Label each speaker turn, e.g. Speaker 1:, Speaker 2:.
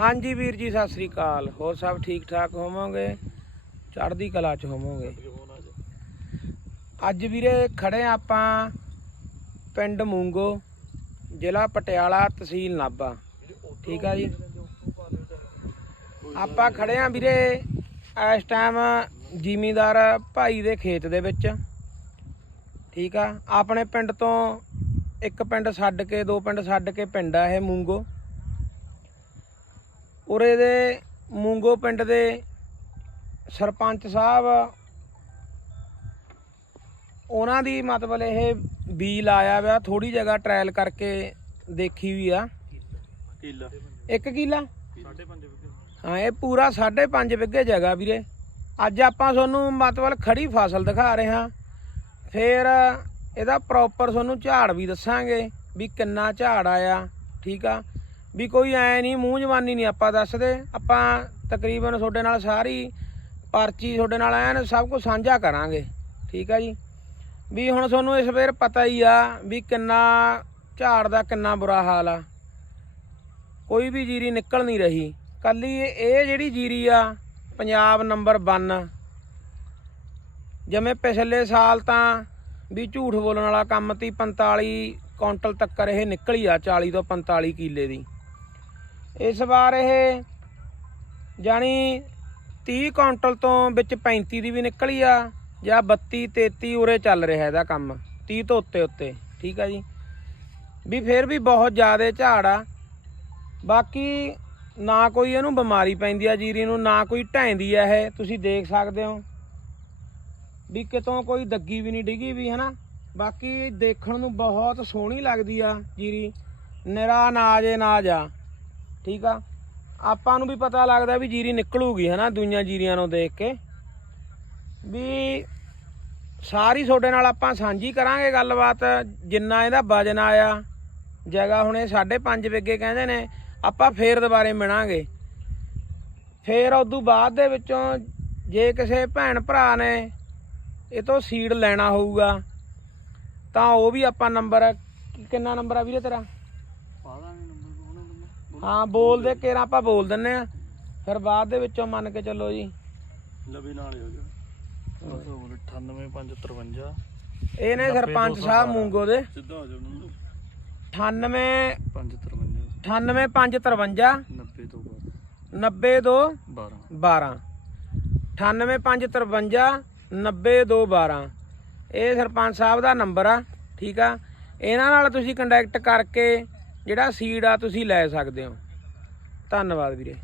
Speaker 1: ਹਾਂਜੀ ਵੀਰ ਜੀ, ਸਤਿ ਸ੍ਰੀ ਅਕਾਲ। ਹੋਰ ਸਭ ਠੀਕ ਠਾਕ ਹੋਵੋਗੇ? ਚੜ੍ਹਦੀ ਕਲਾ ਚ ਹੋਵੋਗੇ। ਅੱਜ ਵੀਰੇ ਖੜੇ ਆਂ ਆਪਾਂ ਪਿੰਡ ਮੂੰਗੋ, ਜ਼ਿਲ੍ਹਾ ਪਟਿਆਲਾ ਤਹਿਸੀਲ ਨਾਭਾ। ਠੀਕ ਆ ਜੀ? ਆਪਾਂ ਖੜੇ ਆਂ ਵੀਰੇ ਇਸ ਟਾਈਮ ਜ਼ਿਮੀਂਦਾਰ ਭਾਈ ਦੇ ਖੇਤ ਦੇ ਵਿੱਚ। ਠੀਕ ਆ? ਆਪਣੇ ਪਿੰਡ ਤੋਂ ਇੱਕ ਪਿੰਡ ਛੱਡ ਕੇ, ਦੋ ਪਿੰਡ ਛੱਡ ਕੇ ਪਿੰਡ ਆ ਇਹ ਮੂੰਗੋ। ਉਰੇ ਦੇ ਮੂੰਗੋ ਪਿੰਡ ਦੇ ਸਰਪੰਚ ਸਾਹਿਬ ਉਹਨਾਂ ਦੀ ਮਤਲਬ ਇਹ ਬੀ ਲਾਇਆ ਵਾ ਥੋੜੀ ਜਗ੍ਹਾ ਟ੍ਰਾਇਲ ਕਰਕੇ ਦੇਖੀ ਵੀ ਆ।
Speaker 2: ਕਿੱਲਾ?
Speaker 1: ਇੱਕ ਕਿੱਲਾ?
Speaker 2: 5.5 ਵਿਗੇ
Speaker 1: ਹਾਂ ਇਹ ਪੂਰਾ 5.5 ਵਿਗੇ ਜਗ੍ਹਾ ਵੀਰੇ। ਅੱਜ ਆਪਾਂ ਤੁਹਾਨੂੰ ਮਤਲਬ ਖੜੀ ਫਸਲ ਦਿਖਾ ਰਹੇ ਹਾਂ। ਫਿਰ ਇਹਦਾ ਪ੍ਰੋਪਰ ਤੁਹਾਨੂੰ ਝਾੜ ਵੀ ਦੱਸਾਂਗੇ ਵੀ ਕਿੰਨਾ ਝਾੜ ਆਇਆ ਠੀਕ ਆ? ਵੀ ਕੋਈ ਐ ਨਹੀਂ, ਮੂੰਹ ਜਵਾਨੀ ਨਹੀਂ ਆਪਾਂ ਦੱਸਦੇ। ਆਪਾਂ ਤਕਰੀਬਨ ਤੁਹਾਡੇ ਨਾਲ ਸਾਰੀ ਪਰਚੀ ਤੁਹਾਡੇ ਨਾਲ ਐਨ ਸਭ ਕੁਝ ਸਾਂਝਾ ਕਰਾਂਗੇ। ਠੀਕ ਆ ਜੀ? ਵੀ ਹੁਣ ਤੁਹਾਨੂੰ ਇਸ ਵੇਰ ਪਤਾ ਹੀ ਆ ਵੀ ਕਿੰਨਾ ਝਾੜ ਦਾ ਕਿੰਨਾ ਬੁਰਾ ਹਾਲ ਆ। ਕੋਈ ਵੀ ਜੀਰੀ ਨਿਕਲ ਨਹੀਂ ਰਹੀ। ਕੱਲੀ ਇਹ ਜਿਹੜੀ ਜੀਰੀ ਆ, ਪੰਜਾਬ ਨੰਬਰ 1 ਜਿਵੇਂ ਪਿਛਲੇ ਸਾਲ ਤਾਂ ਵੀ ਝੂਠ ਬੋਲਣ ਵਾਲਾ ਕੰਮ ਤੀ 45 ਕੁਇੰਟਲ ਤੱਕ ਇਹ ਨਿਕਲੀ ਆ 40 ਤੋਂ 45 ਕਿੱਲੇ ਦੀ। ਇਸ ਵਾਰ ਇਹ ਜਾਨੀ 30 ਕੁਇੰਟਲ ਤੋਂ ਵਿੱਚ 35 ਦੀ ਵੀ ਨਿਕਲੀ ਆ ਜਾਂ 32 33 ਉਰੇ ਚੱਲ ਰਿਹਾ ਇਹਦਾ ਕੰਮ 30 ਤੋਂ ਉੱਤੇ ਉੱਤੇ, ਠੀਕ ਆ ਜੀ। ਵੀ ਫਿਰ ਵੀ ਬਹੁਤ ਜ਼ਿਆਦਾ ਝਾੜ ਆ। ਬਾਕੀ ਨਾ ਕੋਈ ਇਹਨੂੰ ਬਿਮਾਰੀ ਪੈਂਦੀ ਆ ਜੀਰੀ ਨੂੰ, ਨਾ ਕੋਈ ਢੈਂਦੀ ਆ ਇਹ, ਤੁਸੀਂ ਦੇਖ ਸਕਦੇ ਹੋ। ਵੀ ਕਿਤੋਂ ਕੋਈ ਦੱਗੀ ਵੀ ਨਹੀਂ ਡਿੱਗੀ ਵੀ, ਹਨਾ। ਬਾਕੀ ਦੇਖਣ ਨੂੰ ਬਹੁਤ ਸੋਹਣੀ ਲੱਗਦੀ ਆ ਜੀਰੀ। ਨਿਰਾ ਨਾਜ ਏ ਨਾਜ ਆ। ਠੀਕ ਆ? ਆਪਾਂ ਨੂੰ ਵੀ ਪਤਾ ਲੱਗਦਾ ਵੀ ਜੀਰੀ ਨਿਕਲੂਗੀ, ਹਨਾ ਦੂਈਆਂ ਜੀਰੀਆਂ ਨੂੰ ਦੇਖ ਕੇ। ਵੀ ਸਾਰੀ ਤੁਹਾਡੇ ਨਾਲ ਆਪਾਂ ਸਾਂਝੀ ਕਰਾਂਗੇ ਗੱਲਬਾਤ, ਜਿੰਨਾ ਇਹਦਾ ਵਜਨ ਆਇਆ। ਜਗ੍ਹਾ ਹੁਣੇ ਇਹ 5.5 ਵਿਗੇ ਕਹਿੰਦੇ ਨੇ, ਆਪਾਂ ਫੇਰ ਦੁਬਾਰੇ ਮਿਲਾਂਗੇ। ਫੇਰ ਉਦੋਂ ਬਾਅਦ ਦੇ ਵਿੱਚੋਂ ਜੇ ਕਿਸੇ ਭੈਣ ਭਰਾ ਨੇ ਇਹ ਤੋਂ ਸੀਡ ਲੈਣਾ ਹੋਊਗਾ, ਤਾਂ ਉਹ ਵੀ ਆਪਾਂ ਨੰਬਰ ਕਿੰਨਾ ਨੰਬਰ ਆ ਵੀਰੇ ਤੇਰਾ?
Speaker 2: ਪਾ ਦਾਂਗੇ
Speaker 1: ਹਾਂ ਬੋਲ ਦੇ ਕੇਰਾ ਆਪਾਂ ਬੋਲ ਦਿੰਨੇ ਆ। ਫਿਰ ਬਾਅਦ ਦੇ ਵਿੱਚੋਂ ਮੰਨ ਕੇ ਚੱਲੋ ਜੀ।
Speaker 2: ਲਵੇ ਨਾਲ ਹੀ ਹੋ ਗਿਆ 98553
Speaker 1: ਇਹ ਨੇ ਸਰਪੰਚ ਸਾਹਿਬ ਮੂੰਗੋ ਦੇ
Speaker 2: ਸਿੱਧਾ ਹੋ ਜਾ ਉਹਨਾਂ ਨੂੰ।
Speaker 1: 98
Speaker 2: 553
Speaker 1: 98553
Speaker 2: 90 ਤੋਂ
Speaker 1: 92
Speaker 2: 12
Speaker 1: 12 98553 90212 ਇਹ ਸਰਪੰਚ ਸਾਹਿਬ ਦਾ ਨੰਬਰ ਆ ਠੀਕ ਆ। ਇਹਨਾਂ ਨਾਲ ਤੁਸੀਂ ਕੰਟੈਕਟ ਕਰਕੇ ਜਿਹੜਾ ਸੀਡ ਆ ਤੁਸੀਂ ਲੈ ਸਕਦੇ ਹੋ। ਧੰਨਵਾਦ ਵੀਰੇ।